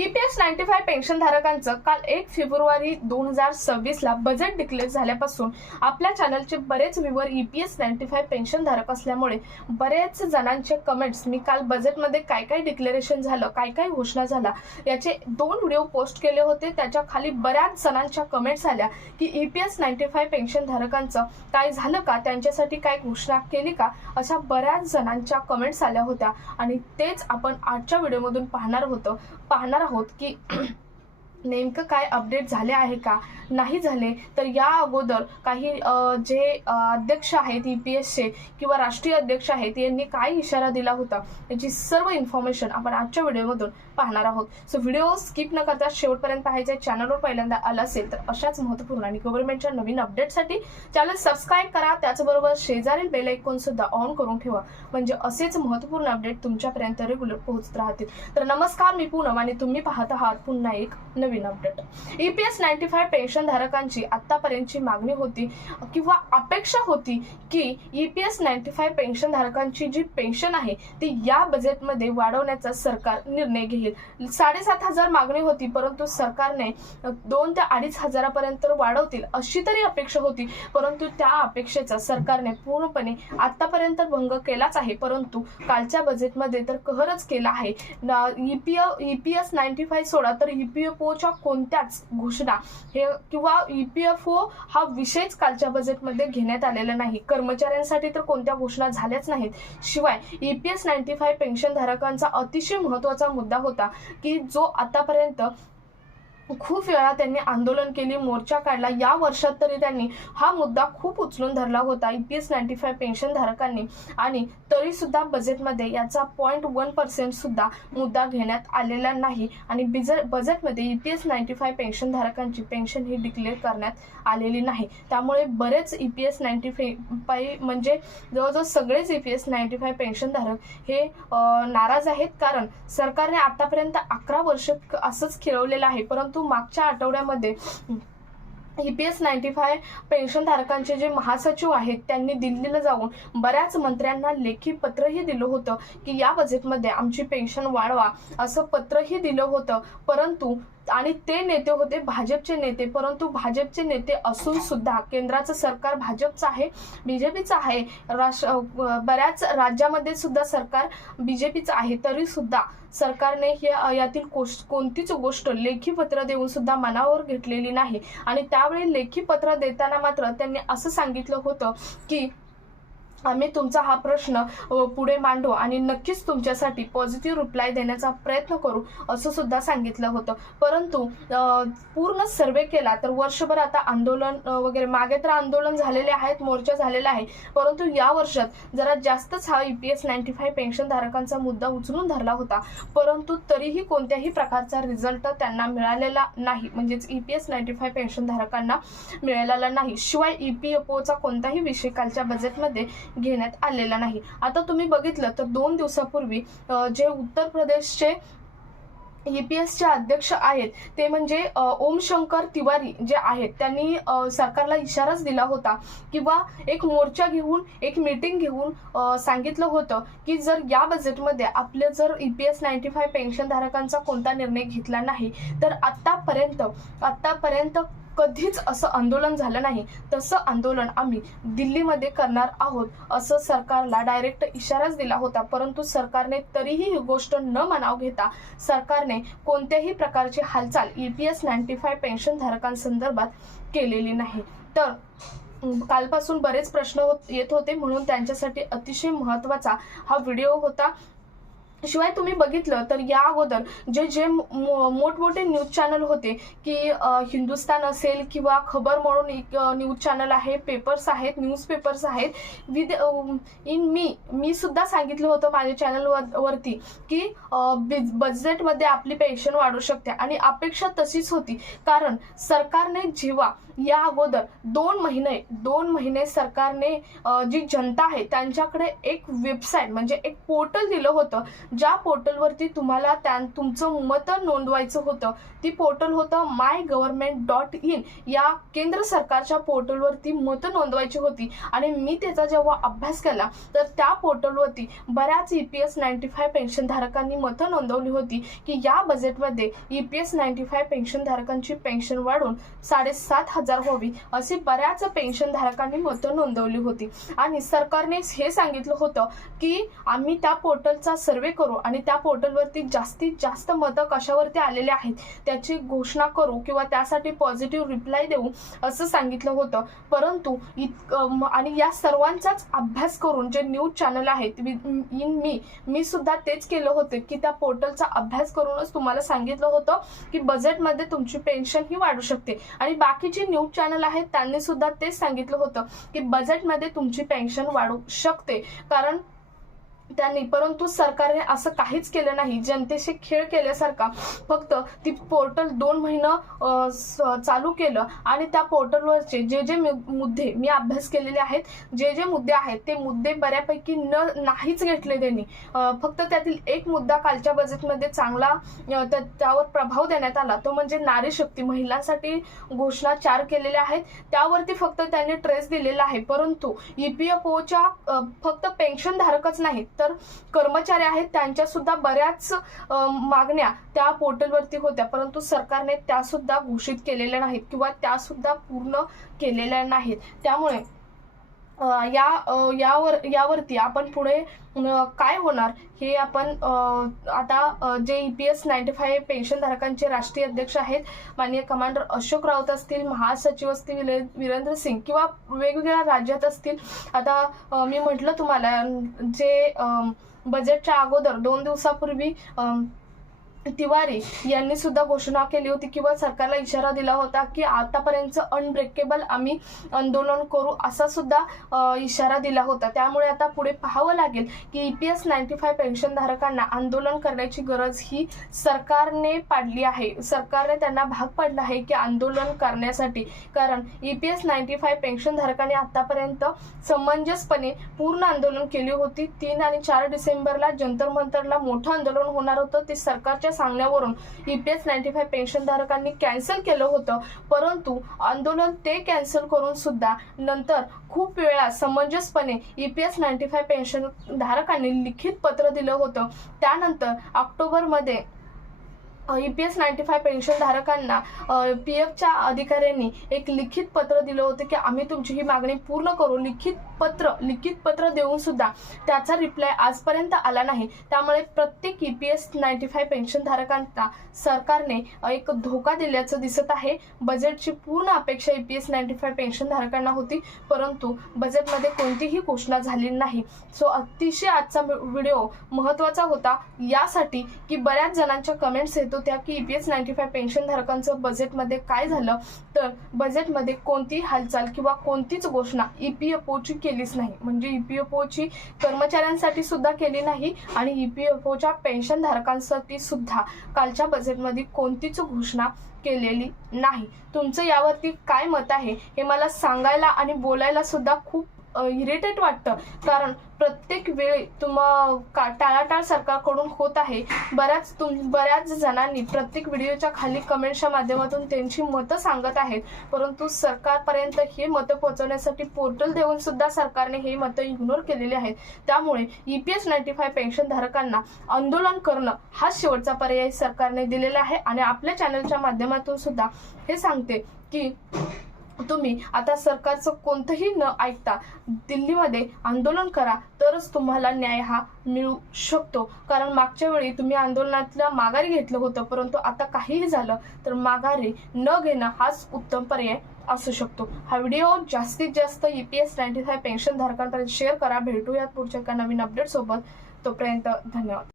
EPS 95 पेन्शनधारकांचं काल 1 February 2026 ला budget declare झाल्यापासून आपल्या चॅनलचे बरेच व्ह्यूअर EPS 95 पेन्शनधारक असल्यामुळे बरेच जणांचे कमेंट्स मी काल बजेटमध्ये काय काय डिक्लेरेशन झालं, काय काय घोषणा झाला याचे 2 व्हिडिओ पोस्ट केले होते। त्याच्या खाली बऱ्याच जणांच्या कमेंट्स आल्या की EPS 95 पेन्शनधारकांचं काय झालं का, त्यांच्यासाठी काय घोषणा केली का, अशा बऱ्याच जणांच्या कमेंट्स आल्या होत्या आणि तेच आपण आजच्या व्हिडिओमधून पाहणार आहोत की नेमकं काय अपडेट झाले आहे का नाही झाले। तर या अगोदर काही जे अध्यक्ष आहेत EPSचे किंवा राष्ट्रीय अध्यक्ष आहेत यांनी काय इशारा दिला होता याची सर्व इन्फॉर्मेशन आपण आजच्या व्हिडिओमधून पाहणार आहोत। सो व्हिडिओ स्किप न करता शेवटपर्यंत पाहायचे। चॅनलवर पहिल्यांदा आला असेल तर अशाच महत्त्वपूर्ण आणि गव्हर्नमेंटच्या नवीन अपडेटसाठी चॅनल सबस्क्राईब करा, त्याचबरोबर शेजारील बेल आयकॉन सुद्धा ऑन करून ठेवा, म्हणजे असेच महत्त्वपूर्ण अपडेट तुमच्यापर्यंत रेग्युलर पोहोचत राहतील। तर नमस्कार, मी पूनम आणि तुम्ही पाहत आहात पुन्हा एक नवीन अपडेट। EPS 95 पेन्शनधारकांची आतापर्यंतची मागणी होती किंवा अपेक्षा होती की EPS 95 पेन्शनधारकांची जी पेन्शन आहे ती या बजेटमध्ये वाढवण्याचा सरकार निर्णय घेईल। 7,500 मागणी होती, परंतु सरकारने 2 ते 2,500 पर्यंत वाढवतील अशी तरी अपेक्षा होती, परंतु त्या अपेक्षेचा सरकारने पूर्णपणे आतापर्यंत भंग केलाच आहे। परंतु कालच्या बजेटमध्ये तर कहरच केला आहे। EPS 95 सोडा तर EPFOच्या कोणत्याच घोषणा हे किंवा EPFO हा विषयच कालच्या बजेटमध्ये घेण्यात आलेला नाही। कर्मचाऱ्यांसाठी तर कोणत्या घोषणा झाल्याच नाहीत। शिवाय EPS 95 पेन्शनधारकांचा अतिशय महत्त्वाचा मुद्दा होता की जो आतापर्यंत खूप वेळा त्यांनी आंदोलन केली, मोर्चा काढला, या वर्षात तरी त्यांनी हा मुद्दा खूप उचलून धरला होता EPS 95 पेन्शनधारकांनी, आणि तरी सुद्धा बजेटमध्ये याचा 0.1% सुद्धा मुद्दा घेण्यात आलेला नाही आणि बजेटमध्ये EPS 95 पेन्शनधारकांची पेन्शन ही डिक्लेअर करण्यात आलेली नाही। त्यामुळे बरेच EPS 95 म्हणजे जवळजवळ सगळेच EPS 95 पेन्शनधारक हे नाराज आहेत, कारण सरकारने आतापर्यंत 11 वर्ष असंच खेळवलेलं आहे। परंतु मागच्या आठवड्यामध्ये EPS 95 पेन्शनधारकांचे जे महासचिव आहेत त्यांनी दिल्लीला जाऊन बऱ्याच मंत्र्यांना लेखी पत्रही दिलं होतं की या बजेटमध्ये आमची पेन्शन वाढवा, असं पत्रही दिलं होतं। परंतु आणि ते नेते होते भाजपचे नेते, परंतु भाजपचे नेते असून सुद्धा केंद्राचं सरकार भाजपचं आहे, BJPचं आहे, बऱ्याच राज्यामध्ये सुद्धा सरकार BJPचं आहे, तरी सुद्धा सरकारने यातील कोणतीच गोष्ट लेखी पत्र देऊन सुद्धा मनावर घेतलेली नाही। आणि त्यावेळी लेखी पत्र देताना मात्र त्यांनी असं सांगितलं होतं की आम्ही तुमचा हा प्रश्न पुढे मांडू आणि नक्कीच तुमच्यासाठी पॉझिटिव्ह रिप्लाय देण्याचा प्रयत्न करू, असं सुद्धा सांगितलं होतं। परंतु पूर्ण सर्वे केला तर वर्षभर आता आंदोलन वगैरे, मागे तर आंदोलन झालेले आहेत, मोर्चा झालेला आहे, परंतु या वर्षात जरा जास्तच हा EPS 95 पेन्शनधारकांचा मुद्दा उचलून धरला होता, परंतु तरीही कोणत्याही प्रकारचा रिझल्ट त्यांना मिळालेला नाही, म्हणजेच EPS 95 पेन्शनधारकांना मिळालेला नाही। शिवाय EPFOचा कोणताही विषय कालच्या बजेटमध्ये घेण्यात आलेला नाही। आता तुम्ही बघितलं तर 2 दिवसापूर्वी जे उत्तर प्रदेशचे EPSचे अध्यक्ष आहेत ते म्हणजे ओम शंकर तिवारी जे आहेत, त्यांनी सरकारला इशाराच दिला होता किंवा एक मोर्चा घेऊन, एक मीटिंग घेऊन सांगितलं होतं की जर या बजेटमध्ये आपले जर EPS 95 पेन्शनधारकांचा कोणता निर्णय घेतला नाही तर आतापर्यंत कधीच असं आंदोलन झालं नाही, तसं आंदोलन आम्ही दिल्लीमध्ये करणार आहोत, असं सरकारला डायरेक्ट इशाराच दिला होता। परंतु सरकारने तरीही ही गोष्ट न मनाव घेता सरकारने कोणत्याही प्रकारची हालचाल EPS 95 पेन्शनधारकांसंदर्भात केलेली नाही। तर कालपासून बरेच प्रश्न येत होते, म्हणून त्यांच्यासाठी अतिशय महत्त्वाचा हा व्हिडिओ होता। शिवाय तुम्ही बघितलं तर या अगोदर जे मोठमोठे न्यूज चॅनल होते की हिंदुस्तान असेल किंवा खबर म्हणून एक न्यूज चॅनल आहे, पेपर्स आहेत, न्यूजपेपर्स आहेत, मी सुद्धा सांगितलं होतं माझ्या चॅनलवरती की बजेटमध्ये आपली पेन्शन वाढू शकते आणि अपेक्षा तशीच होती, कारण सरकारने जेव्हा या अगोदर 2 महिने सरकारने जी जनता आहे त्यांच्याकडे एक वेबसाईट म्हणजे एक पोर्टल दिलं होतं ज्या पोर्टलवरती तुम्हाला तुमचं मत नोंदवायचं होतं ती पोर्टल होतं MyGovernment.in या केंद्र सरकारच्या पोर्टलवरती मत नोंदवायची होती। आणि मी त्याचा जेव्हा अभ्यास केला तर त्या पोर्टलवरती बऱ्याच EPS 95 पेन्शन धारकांनी मत नोंदवली होती की या बजेटमध्ये EPS 95 पेन्शन धारकांची पेन्शन वाढून 7,500 व्हावी अशी बऱ्याच पेन्शन धारकांनी मत नोंदवली होती। आणि सरकारने हे सांगितलं होतं की आम्ही त्या पोर्टलचा सर्वे करू आणि त्या पोर्टलवरती जास्तीत जास्त मतं कशावरती आलेले आहेत त्याची घोषणा करू किंवा त्यासाठी पॉझिटिव्ह रिप्लाय देऊ असं सांगितलं होतं। परंतु आणि या सर्वांचाच अभ्यास करून जे न्यूज चॅनल आहेत मी सुद्धा तेच केलं होतं की त्या पोर्टलचा अभ्यास करूनच तुम्हाला सांगितलं होतं की बजेटमध्ये तुमची पेन्शन ही वाढू शकते। आणि बाकीचे न्यूज चॅनल आहेत त्यांनी सुद्धा तेच सांगितलं होतं की बजेटमध्ये तुमची पेन्शन वाढू शकते कारण त्यांनी, परंतु सरकारने असं काहीच केलं नाही। जनतेशी खेळ केल्यासारखा फक्त ती पोर्टल 2 महिने चालू केलं आणि त्या पोर्टलवरचे जे मुद्दे मी अभ्यास केलेले आहेत, जे मुद्दे आहेत ते मुद्दे बऱ्यापैकी नाहीच घेतले त्यांनी। फक्त त्यातील एक मुद्दा कालच्या बजेटमध्ये चांगला त्यावर प्रभाव देण्यात आला तो म्हणजे नारी शक्ती, महिलांसाठी घोषणा 4 केलेल्या आहेत त्यावरती फक्त त्यांनी ट्रेस दिलेला आहे। परंतु EPFOच्या फक्त पेन्शन धारकच नाहीत तर कर्मचारी आहेत त्यांच्या सुद्धा बऱ्याच मागण्या त्या पोर्टलवरती होत्या, परंतु सरकारने त्या सुद्धा घोषित केलेल्या नाहीत किंवा त्या सुद्धा पूर्ण केलेल्या नाहीत। त्यामुळे यावरती आपण पुढे काय होणार हे आपण आता जे EPS 95 पेन्शन धारकांचे राष्ट्रीय अध्यक्ष आहेत माननीय कमांडर अशोक राऊत असतील, महासचिव असतील वीरेंद्र सिंग किंवा वेगवेगळ्या राज्यात असतील। आता मी म्हटलं तुम्हाला जे बजेटच्या अगोदर 2 दिवसापूर्वी तिवारी यांनी सुद्धा घोषणा केली होती किंवा सरकारला इशारा दिला होता की आतापर्यंत अनब्रेकेबल आम्ही आंदोलन करू असा सुद्धा इशारा दिला होता। त्यामुळे आता पुढे पाहावं लागेल की EPS 95 पेन्शन धारकांना आंदोलन करण्याची गरज ही सरकारने पाडली आहे, सरकारने त्यांना भाग पाडला आहे की आंदोलन करण्यासाठी। कारण EPS 95 पेन्शन धारकांनी आतापर्यंत समंजसपणे पूर्ण आंदोलन केली होती। 3 आणि 4 डिसेंबरला जंतर मंतरला मोठं आंदोलन होणार होतं ते सरकारच्या सांगण्यावरून EPS 95 पेन्शन धारकांनी कॅन्सल केलं होतं, परंतु आंदोलन ते कॅन्सल करून सुद्धा नंतर खूप वेळा समंजसपणे EPS 95 पेन्शन धारकांनी लिखित पत्र दिलं होतं। त्यानंतर ऑक्टोबरमध्ये EPS 95 पेन्शन धारकांना PFच्या अधिकाऱ्यांनी एक लिखित पत्र दिलं होतं की आम्ही तुमची ही मागणी पूर्ण करू। लिखित पत्र देऊन सुद्धा त्याचा रिप्लाय आजपर्यंत आला नाही। त्यामुळे प्रत्येक EPS 95 पेन्शन धारकांना सरकारने एक धोका दिल्याचं दिसत आहे। बजेटची पूर्ण अपेक्षा EPS 95 पेन्शन धारकांना होती, परंतु बजेटमध्ये कोणतीही घोषणा झाली नाही। सो अतिशय आजचा व्हिडिओ महत्त्वाचा होता यासाठी की बऱ्याच जणांच्या कमेंट्स येत होत्या की EPS 95 पेन्शन धारकांचं बजेटमध्ये काय झालं, तर बजेटमध्ये कोणतीही हालचाल किंवा कोणतीच घोषणा EPFOची केलीच नाही। म्हणजे EPFOची कर्मचाऱ्यांसाठी सुद्धा केली नाही आणि EPFOच्या पेन्शन धारकांसाठी सुद्धा कालच्या बजेटमध्ये कोणतीच घोषणा केलेली नाही। तुमचं यावरती काय मत आहे हे मला सांगायला आणि बोलायला सुद्धा खूप इरिटेट वाटतं, कारण प्रत्येक वेळी टाळाटाळ सरकारकडून होत आहे। बऱ्याच जणांनी प्रत्येक व्हिडिओच्या खाली कमेंट्सच्या माध्यमातून त्यांची मतं सांगत आहेत, परंतु सरकारपर्यंत हे मतं पोहोचवण्यासाठी पोर्टल देऊन सुद्धा सरकारने हे मतं इग्नोर केलेले आहेत। त्यामुळे EPS 95 पेन्शन धारकांना आंदोलन करणं हा शेवटचा पर्याय सरकारने दिलेला आहे। आणि आपल्या चॅनलच्या माध्यमातून सुद्धा हे सांगते की तुम्ही आता सरकारचं कोणतंही न ऐकता दिल्लीमध्ये आंदोलन करा, तरच तुम्हाला न्याय हा मिळू शकतो। कारण मागच्या वेळी तुम्ही आंदोलनातल्या माघारी घेतलं होतं, परंतु आता काहीही झालं तर माघारी न घेणं हाच उत्तम पर्याय असू शकतो। हा व्हिडिओ जास्तीत जास्त EPS 95 पेन्शन धारकांपर्यंत शेअर करा। भेटूयात पुढच्या एका नवीन अपडेट सोबत, तोपर्यंत धन्यवाद।